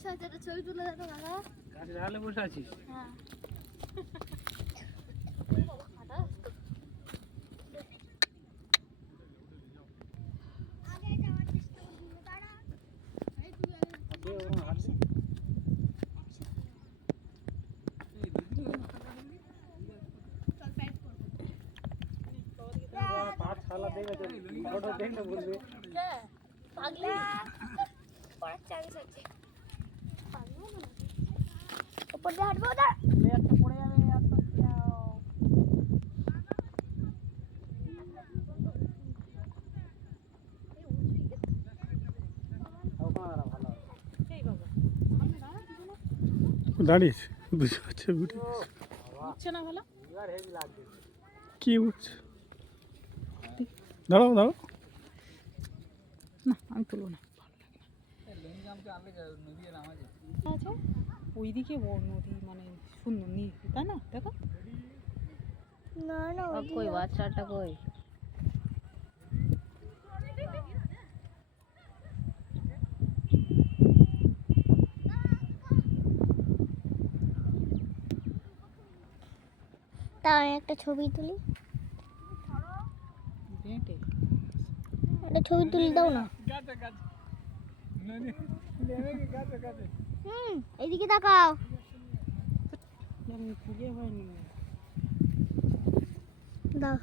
বসে আছে, একটা ছবি তুলে দে তো দাদা। গাছের আড়ালে বসে আছিস? হ্যাঁ। ऊपर से हटो उधर पड़े जावे यार तो क्या দাঁড়িয়ে বুঝতে পারছে উঠছে না ভালো কি উঠছে দাঁড়াও দাঁড়াও না আমি তুলবো না আচ্ছা ওইদিকে বড় নদী মানে সুন্দর নিয়ে তাই না দেখো না না কই বাচ্চাটা কই তাও একটা ছবি তুলি, একটা ছবি তুলে দাও না। এইদিকে তাকাও। দাও।